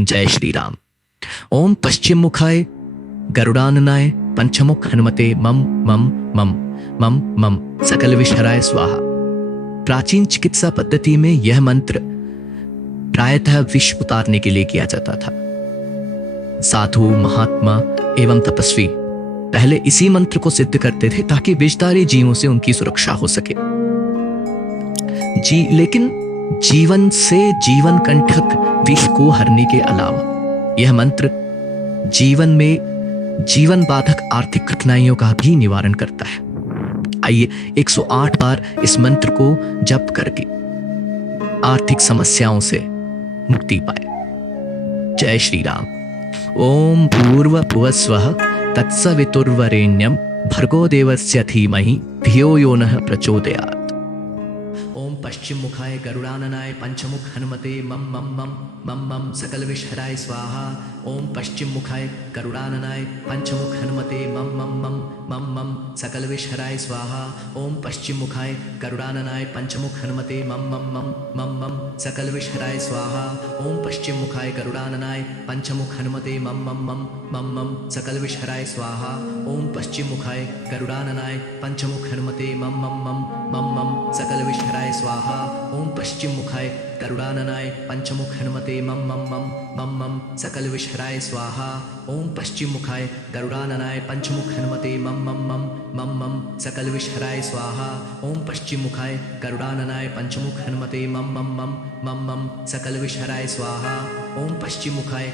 जय श्री राम। ओम पश्चिम मुखाय गरुड़ाननाय पंचमुख हनुमते मम मम मम मम मम सकल विषहराय स्वाहा। प्राचीन चिकित्सा पद्धति में यह मंत्र प्रायतः विष उतारने के लिए किया जाता था। साधु, महात्मा एवं तपस्वी पहले इसी मंत्र को सिद्ध करते थे ताकि विषधारी जीवों से उनकी सुरक्षा हो सके। लेकिन जीवन से जीवन कंटक विष को हरने के अलावा यह मंत्र जीवन में जीवन बाधक आर्थिक कठिनाइयों का भी निवारण करता है। आइए 108 बार इस मंत्र को जप करके आर्थिक समस्याओं से मुक्ति पाए। जय श्री राम। ओम भूर्व भुवस्वः तत्सवितुर्वरेण्यं भर्गो देवस्य धीमहि धियो यो नः प्रचोदयात्। ओम पश्चिम मुखाय गरुड़ाननाय पंचमुख हनुमते मम मम मम मम मम सकल विषहराय स्वाहा। ओम पश्चिम मुखाय गरुड़ाननाय पंचमुख हनुमते मम मम मम मम मम सकल विषहराय स्वाहा। ओम पश्चिम मुखाय गरुड़ाननाय पंचमुख हनुमते मम मम मम मम मम सकल विषहराय स्वाहा। ओम पश्चिम मुखाय गरुड़ाननाय पंचमुख हनुमते मम मम मम मम मम सकल विषहराय स्वाहा। ओम पश्चिम मुखाय गरुड़ाननाय पंचमुख हनुमते मम मम मम मम मम सकल विषहराय स्वाहा। ओम पश्चिम मुखाय गरुड़ाननाय पंचमुख हनुमते मम मम मम मम मम सकल विषहराय स्वाहा। ओम पश्चिम मुखाय गरुड़ाननाय पंचमुख हनुमते मम मम मम मम मम सकल विषहराय स्वाहा। ओम पश्चिम मुखाय गरुड़ाननाय पंचमुख हनुमते मम मम मम मम मम सकल विषहराय स्वाहा। ओम पश्चिम मुखाय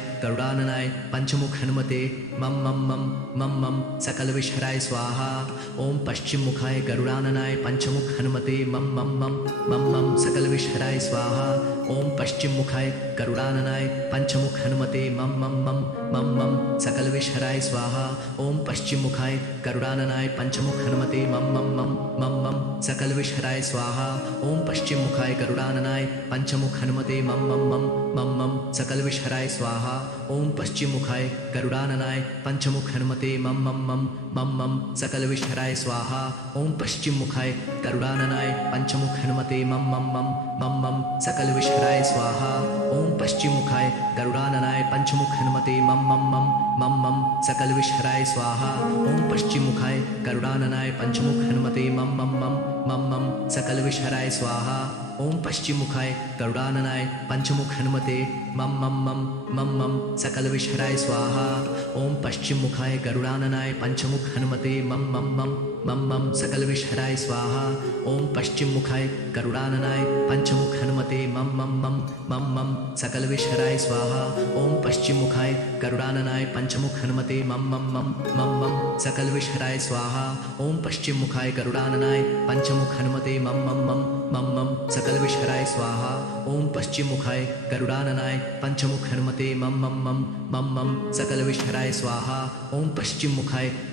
गरुड़ाननाय पंचमुख हनुमते मम मम मम मम मम सकल विषहराय स्वाहा। ओम पश्चिम मुखाय गरुड़ाननाय पंचमुख हनुमते मम मम मम मम मम सकल विषहराय स्वाहा। ओम पश्चिम मुखाय गरुड़ाननाय पंचमुख हनुमते मम मम मम मम मम सकल विषहराय स्वाहा। ओम पश्चिम मुखाय गरुड़ाननाय पंचमुख हनुमते मम मम मम मम मम सकल विषहराय स्वाहा। ओम पश्चिम मुखाय गरुड़ाननाय पंचमुख हनुमते मम मम मम मम मम सकल विषहराय स्वाहा। ओम पश्चिम मुखाय गरुड़ाननाय पंचमुख हनुमते मम मम मम मम मम सकल विषहराय स्वाहा। ओम पश्चिम मुखाय गरुड़ाननाय पंचमुख हनुमते मम मम मम मम मम सकल विषहराय स्वाहा। ओम पश्चिम मुखाय गरुड़ाननाय पंचमुख हनुमते मम मम मम मम मम सकल विषहराय स्वाहा। ओम पश्चिम मुखाय गरुड़ाननाय पंचमुख हनुमते मम मम मम मम मम सकल विषहराय स्वाहा। ओम पश्चिम मुखाय गरुड़ाननाय पंचमुख हनुमते मम मम मम मम मम सकल विषहराय स्वाहा। ओम पश्चिम मुखाय गरुड़ाननाय पंचमुख हनुमते मम मम मम मम मम सकल विषहराय स्वाहा। ओम पश्चिम मुखाय गरुड़ाननाय पंचमुख हनुमते मम मम मम मम मम सकल विषहराय स्वाहा। ओम पश्चिम मुखाय गरुड़ाननाय पंचमुख हनुमते मम मम मम मम मम सकल विषहराय स्वाहा। ओम पश्चिम मुखाय गरुड़ाननाय पंचमुख हनुमते मम मम मम मम मम सकल विषहराय स्वाहा। ओम पश्चिम मुखाय गरुड़ाननाय पंचमुख हनुमते मम मम मम मम मम सकल विषहराय स्वाहा। ओम पश्चिम मुखाय गरुड़ाननाय पंचमुख हनुमते मम मम मम मम मम सकल विषहराय स्वाहा। ओम पश्चिम मुखाय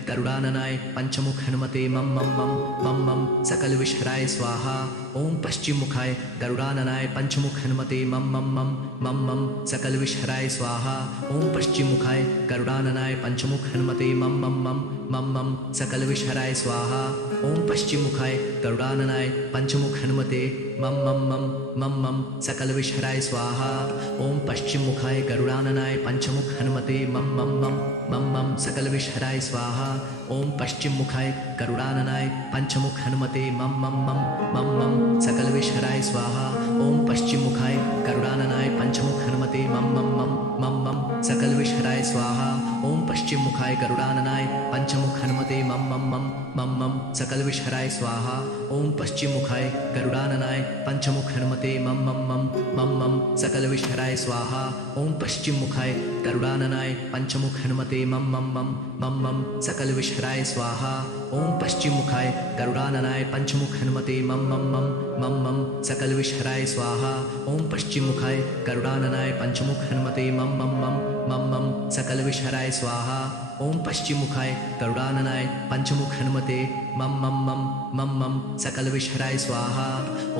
गरुड़ाननाय पंचमुख हनुमते मम मम मम मम मम सकल विषहराय स्वाहा। ओम पश्चिम मुखाय गरुड़ाननाय पंचमुख हनुमते मम मम मम मम मम सकल विषहराय स्वाहा। ओम पश्चिम मुखाय गरुड़ाननाय पंचमुख हनुमते मम मम मम मम मम सकल विषहराय स्वाहा। ओम पश्चिम मुखाय गरुड़ाननाय पंचमुख हनुमते मम मम मम मम मम सकल विषहराय स्वाहा। ओम पश्चिम मुखाय गरुड़ाननाय पंचमुख हनुमते मम मम मम मम मम सकल विषहराय स्वाहा। ओम पश्चिम मुखाय गरुड़ाननाय पंचमुख हनुमते मम मम मम मम मम सकल विषहराय स्वाहा। ओम पश्चिम मुखाय गरुड़ाननाय पंचमुख हनुमते मम मम मम मम मम सकल विषहराय स्वाहा। ओम पश्चिम मुखाय गरुड़ाननाय पंचमुख हनुमते मम मम मम मम मम सकल विषहराय स्वाहा। ओम पश्चिम मुखाय गरुड़ाननाय पंचमुख हनुमते मम मम मम मम मम सकल विषहराय स्वाहा। ओम पश्चिम मुखाय गरुड़ाननाय पंचमुख हनुमते मम मम मम मम मम सकल विषहराय स्वाहा। ओम पश्चिम मुखाय गरुड़ाननाय पंचमुख हनुमते मम मम मम मम मम सकल विषहराय स्वाहा। ओम पश्चिम मुखाय करुणाननाय पंचमुख हनुमते मम मम मम मम मम सकल विषहराय स्वाहा।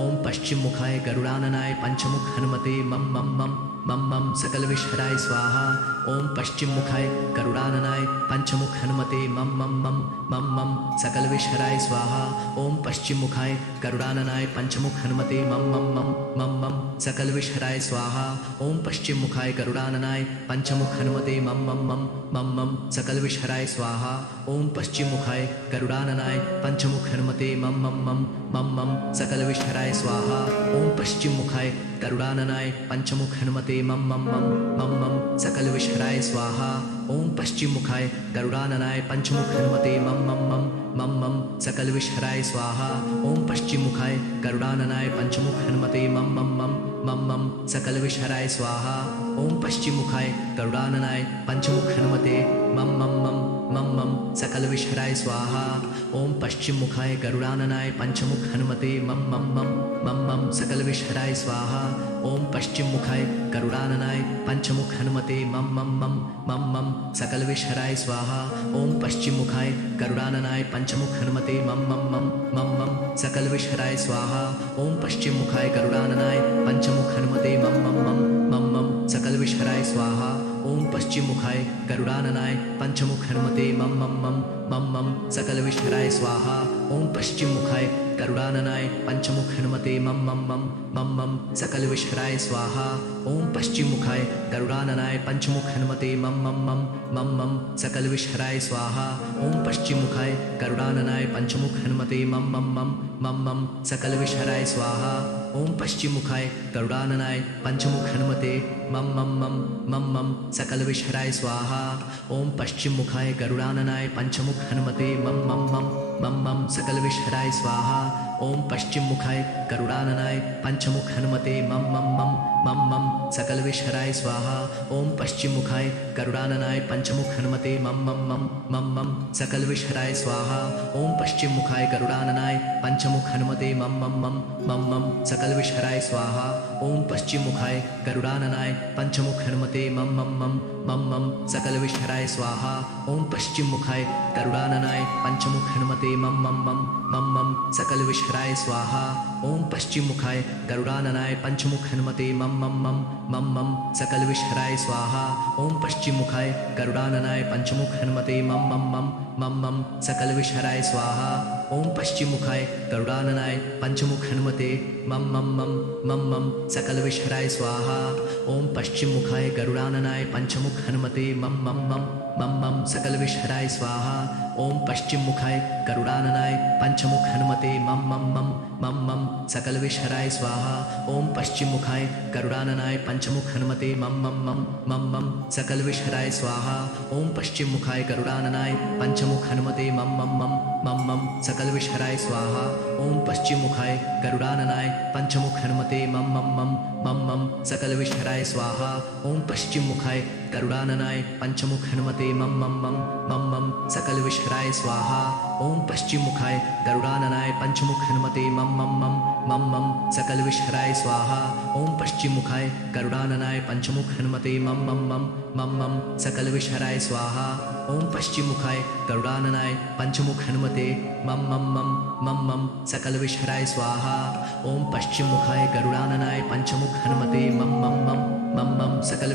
ओम पश्चिम मुखाय गरुड़ाननाय पंचमुख हनुमते मम मम मम मम मम सकल विषहराय स्वाहा। ओम पश्चिम मुखाय गरुड़ाननाय पंचमुख हनुमते मम मम मम मम मम सकल विषहराय स्वाहा। ओम पश्चिम मुखाय गरुड़ाननाय पंचमुख हनुमते मम मम मम मम मम सकल विषहराय स्वाहा। ओम पश्चिम मुखाय गरुड़ाननाय पंचमुख हनुमते मम मम मम मम मम सकल विषहराय स्वाहा। ओम पश्चिम मुखाय गरुड़ाननाय पंचमुख हनुमते मम मम मम मम मम सकल विषहराय स्वाहा। ओम पश्चिम मुखाय गरुड़ाननाय पंचमुख हनुमते मम मम मम मम मम सकल विषहराय स्वाहा। ओम पश्चिम मुखाय गरुड़ाननाय पंचमुख हनुमते मम मम मम मम मम सकल विषहराय स्वाहा। ओम पश्चिम मुखाय गरुड़ाननाय पंचमुख हनुमते मम मम मम मम मम सकल विषहराय स्वाहा। ओम पश्चिम मुखाय गरुड़ाननाय पंचमुख हनुमते मम मम मम मम मम सकल विषहराय स्वाहा। ओम पश्चिम मुखाय गरुड़ाननाय पंचमुख हनुमते मम मम मम मम मम सकल विषहराय स्वाहा। ओम पश्चिम मुखाय गरुड़ाननाय पंचमुख हनुमते मम मम मम मम मम सकल विषहराय स्वाहा। ओम पश्चिम मुखाय गरुड़ाननाय पंचमुख हनुमते मम मम मम मम मम सकल विषहराय स्वाहा। ओम पश्चिम मुखाय गरुड़ाननाय पंचमुख हनुमते मम मम मम मम मम सकल विषहराय स्वाहा। ओम पश्चिम मुखाय गरुड़ाननाय पंचमुख हनुमते मम मम मम मम मम सकल विषहराय स्वाहा। ओम पश्चिम मुखाय गरुड़ाननाय पंचमुख हनुमते मम मम मम मम मम सकल विषहराय स्वाहा। ओम पश्चिम मुखाय गरुड़ाननाय पंचमुख हनुमते मम मम मम मम मम सकल विषहराय स्वाहा। ओम पश्चिम मुखाय गरुड़ाननाय पंचमुख हनुमते मम मम मम मम मम सकल विषहराय स्वाहा। ओम पश्चिम मुखाय गरुड़ाननाय पंचमुख हनुमते मम मम मम मम मम सकल विषहराय स्वाहा। ओम पश्चिम मुखाय गरुड़ाननाय पंचमुख हनुमते मम मम मम मम मम सकल विषहराय स्वाहा। ओम पश्चिम मुखाय गरुड़ाननाय पंचमुख हनुमते मम मम मम मम मम सकल विषहराय स्वाहा। ओम पश्चिम मुखाय गरुड़ाननाय पंचमुख हनुमते मम मम मम मम मम सकल विषहराय स्वाहा। ओम पश्चिम मुखाय गरुड़ाननाय पंचमुख हनुमते मम मम मम मम मम सकल विषहराय स्वाहा। ओम पश्चिम मुखाय गरुड़ाननाय पंचमुख हनुमते मम मम मम मम मम सकल विषहराय स्वाहा। ओम पश्चिम मुखाय गरुड़ाननाय पंचमुख हनुमते मम मम मम मम मम सकल विषहराय स्वाहा। ओम पश्चिम मुखाय गरुड़ाननाय पंचमुख हनुमते मम मम मम मम मम सकल विषहराय स्वाहा। ओम पश्चिम मुखाय गरुड़ाननाय पंचमुख हनुमते मम मम मम मम मम सकल विषहराय स्वाहा। ओम पश्चिम मुखाय गरुड़ाननाय पंचमुख हनुमते मम मम मम मम मम सकल विषहराय स्वाहा। ओम पश्चिम मुखाय गरुड़ाननाय पंचमुख हनुमते मम मम मम मम मम सकल विषहराय स्वाहा। ओम पश्चिम मुखाय गरुड़ाननाय पंचमुख हनुमते मम मम मम मम मम सकल विषहराय स्वाहा। ओम पश्चिम मुखाय गरुड़ाननाय पंचमुख हनुमते मम मम मम मम मम सकल विषहराय स्वाहा। ओम पश्चिम मुखाय गरुड़ाननाय पंचमुख हनुमते मम मम मम मम मम सकल विषहराय स्वाहा। ओम पश्चिम मुखाय गरुड़ाननाय पंचमुख हनुमते मम मम मम मम मम सकल विषहराय स्वाहा। ओम पश्चिम मुखाय गरुड़ाननाय पंचमुख हनुमते मम मम मम मम मम सकल विषहराय स्वाहा। ओम पश्चिम मुखाय गरुड़ाननाय पंचमुख हनुमते मम मम मम मम मम सकल विषहराय स्वाहा। ओम पश्चिम मुखाय गरुड़ाननाय पंचमुख हनुमते मम मम मम मम मम सकल विषहराय स्वाहा। ओम पश्चिम मुखाय गरुड़ाननाय पंचमुख हनुमते मम मम मम मम मम सकल विषहराय स्वाहा। ओम पश्चिम मुखाय गरुड़ाननाय पंचमुख हनुमते मम मम मम मम मम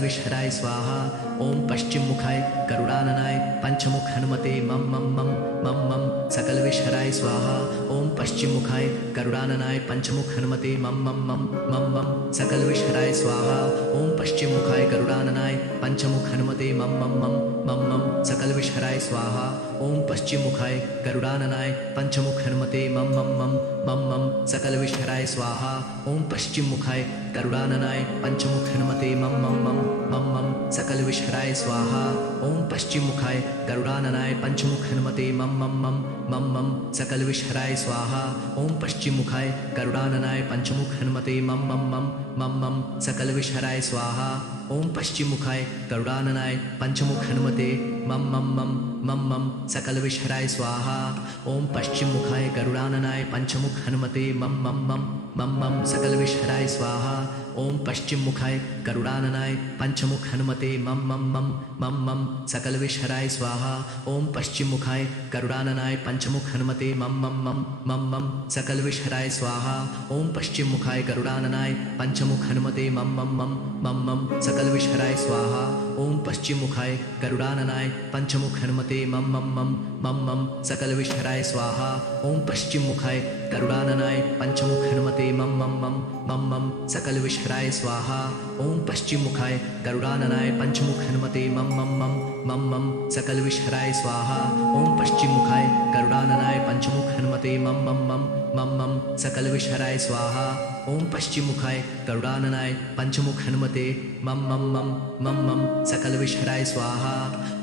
सकल विषहराय स्वाहा। ओम पश्चिम मुखाय गरुड़ाननाय पंचमुख हनुमते मम मम मम मम मम सकल विषहराय स्वाहा। ओम पश्चिम मुखाय गरुड़ाननाय पंचमुख हनुमते मम मम मम मम मम सकल विषहराय स्वाहा। ओम पश्चिम मुखाय गरुड़ाननाय पंचमुख हनुमते मम मम मम मम मम सकल विषहराय स्वाहा। ओम पश्चिम मुखाय गरुड़ाननाय पंचमुख हनुमते मम मम मम मम मम सकल विषहराय स्वाहा। ओम पश्चिम मुखाय गरुड़ाननाय पंचमुख हनुमते मम मम मम मम मम सकल विषहराय स्वाहा। ओम पश्चिम मुखाय गरुड़ाननाय पंचमुख हनुमते मम मम मम मम मम सकल विषहराय स्वाहा। ओम पश्चिम मुखाय गरुड़ाननाय पंचमुख हनुमते मम मम मम मम मम सकल विषहराय स्वाहा। ओम पश्चिम मुखाय गरुड़ाननाय पंचमुख हनुमते मम मम मम मम मम सकल विषहराय स्वाहा। ओम पश्चिम मुखाय गरुड़ाननाय पंचमुख हनुमते मम मम मम मम मम सकल विषहराय स्वाहा। ओम पश्चिम मुखाय गरुड़ाननाय पंचमुख हनुमते मम मम मम मम मम सकल विषहराय स्वाहा। ओम पश्चिम मुखाय गरुड़ाननाय पंचमुख हनुमते मम मम मम मम मम सकल विषहराय स्वाहा। ओम पश्चिम मुखाय गरुड़ाननाय पंचमुख हनुमते मम मम मम मम मम सकल विषहराय स्वाहा। ओम पश्चिम मुखाय गरुड़ाननाय पंचमुख हनुमते मम मम मम मम मम सकल विषहराय स्वाहा। ओम पश्चिम मुखाय गरुड़ाननाय पंचमुख हनुमते मम मम मम मम मम सकल विषहराय स्वाहा। ओम पश्चिम मुखाय गरुड़ाननाय पंचमुख हनुमते मम मम मम मम मम सकल विषहराय स्वाहा। ओम पश्चिम मुखाय गरुड़ाननाय पंचमुख हनुमते मम मम मम मम मम सकल विषहराय स्वाहा। ओम पश्चिम मुखाय गरुड़ाननाय पंचमुख हनुमते मम मम मम मम मम सकल विषहराय स्वाहा।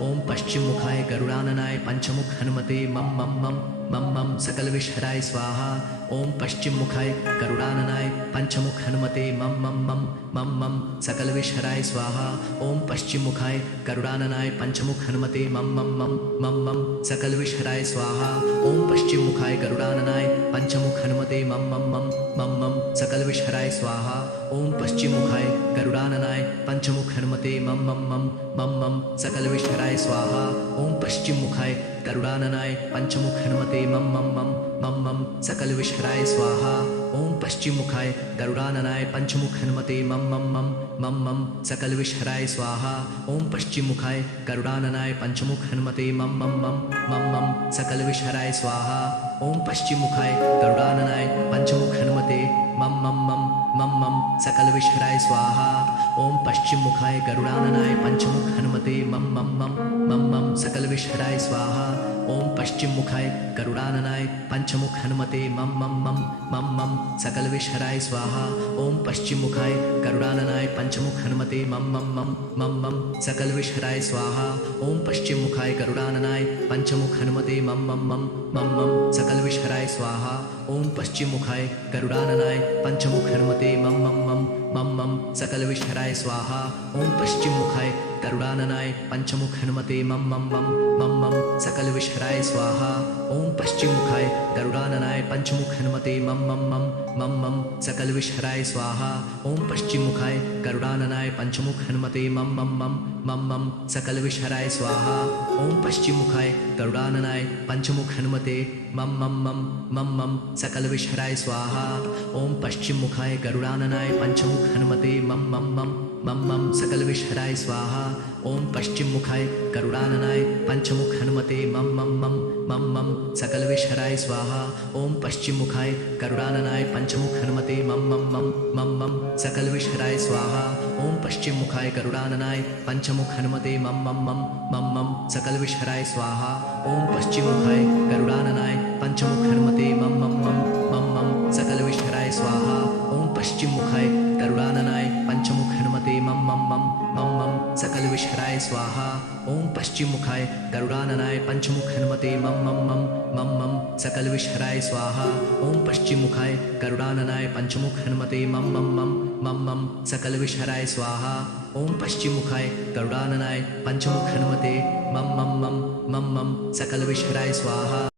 ओम पश्चिम मुखाय गरुड़ाननाय पंचमुख हनुमते मम मम मम मम मम सकल विषहराय स्वाहा। ओम पश्चिम मुखाय गरुड़ाननाय पंचमुख हनुमते मम मम मम मम मम सकल विषहराय स्वाहा। ओम पश्चिम मुखाय गरुड़ाननाय पंचमुख हनुमते मम मम मम मम मम सकल विषहराय स्वाहा। ओम पश्चिम मुखाय गरुड़ाननाय पंचमुख हनुमते मम मम मम मम मम सकल विषहराय स्वाहा। ओम पश्चिम मुखाय गरुड़ाननाय पंचमुख हनुमते मम मम मम मम मम सकल विषहराय स्वाहा। ओम पश्चिम मुखाय गरुड़ाननाय पंचमुख हनुमते मम मम मम मम मम सकल विषहराय स्वाहा। ओम पश्चिम मुखाय गरुड़ाननाय पंचमुख हनुमते मम मम मम मम मम सकल विषहराय स्वाहा। ओम पश्चिम मुखाय गरुड़ाननाय पंचमुख हनुमते मम मम मम मम मम सकल विषहराय स्वाहा। ओम पश्चिम मुखाय गरुड़ाननाय पंचमुख हनुमते मम मम मम मम मम सकल विषहराय स्वाहा। ओम पश्चिम मुखाय गरुड़ाननाय पंचमुख हनुमते मम मम मम मम मम सकल विषहराय स्वाहा। ओम पश्चिम मुखाय गरुड़ाननाय पंचमुख हनुमते मम मम मम मम मम सकल विषहराय स्वाहा। ओम पश्चिम मुखाय गरुड़ाननाय पंचमुख हनुमते मम मम मम मम मम सकल विषहराय स्वाहा। ओम पश्चिम मुखाय गरुड़ाननाय पंचमुख हनुमते मम मम मम मम मम सकल विषहराय स्वाहा। ओम पश्चिम मुखाय गरुड़ाननाय पंचमुख हनुमते मम मम मम मम मम सकल विषहराय स्वाहा। ओम पश्चिम मुखाय गरुड़ाननाय पंचमुख हनुमते मम मम मम मम मम सकल विषहराय स्वाहा। ओम पश्चिम मुखाय गरुड़ाननाय पंचमुख हनुमते मम मम मम मम मम सकल विषहराय स्वाहा। ओम पश्चिम मुखाय गरुड़ाननाय पंचमुख हनुमते मम मम मम मम मम सकल विषहराय स्वाहा। ओम पश्चिम मुखाय गरुड़ाननाय पंचमुख हनुमते मम मम मम मम मम सकल विषहराय स्वाहा। ओम पश्चिम मुखाय गरुड़ाननाय पंचमुख हनुमते मम मम मम मम मम सकल विषहराय स्वाहा। ओम पश्चिम मुखाय गरुड़ाननाय पंचमुख हनुमते मम मम मम मम मम सकल विषहराय स्वाहा। ओम पश्चिम मुखाय गरुड़ाननाय पंचमुख हनुमते मम मम मम मम मम सकल विषहराय स्वाहा। ओम पश्चिम मुखाय गरुड़ाननाय पंचमुख हनुमते मम मम मम मम मम सकल विषहराय स्वाहा। ओम पश्चिम मुखाय गरुड़ाननाय पंचमुख हनुमते मम मम मम मम मम सकल विषहराय स्वाहा। ओम पश्चिम मुखाय गरुड़ाननाय पंचमुख हनुमते मम मम मम मम मम सकल विषहराय स्वाहा। ओम पश्चिम मुखाय गरुड़ाननाय पंचमुख हनुमते मम मम मम मम मम सकल विषहराय स्वाहा। ओम पश्चिम मुखाय गरुड़ाननाय पंचमुख हनुमते मम मम मम मम मम सकल विषहराय स्वाहा। ओम पश्चिम मुखाय गरुड़ाननाय पंचमुख हनुमते मम मम मम मम मम सकल विषहराय स्वाहा।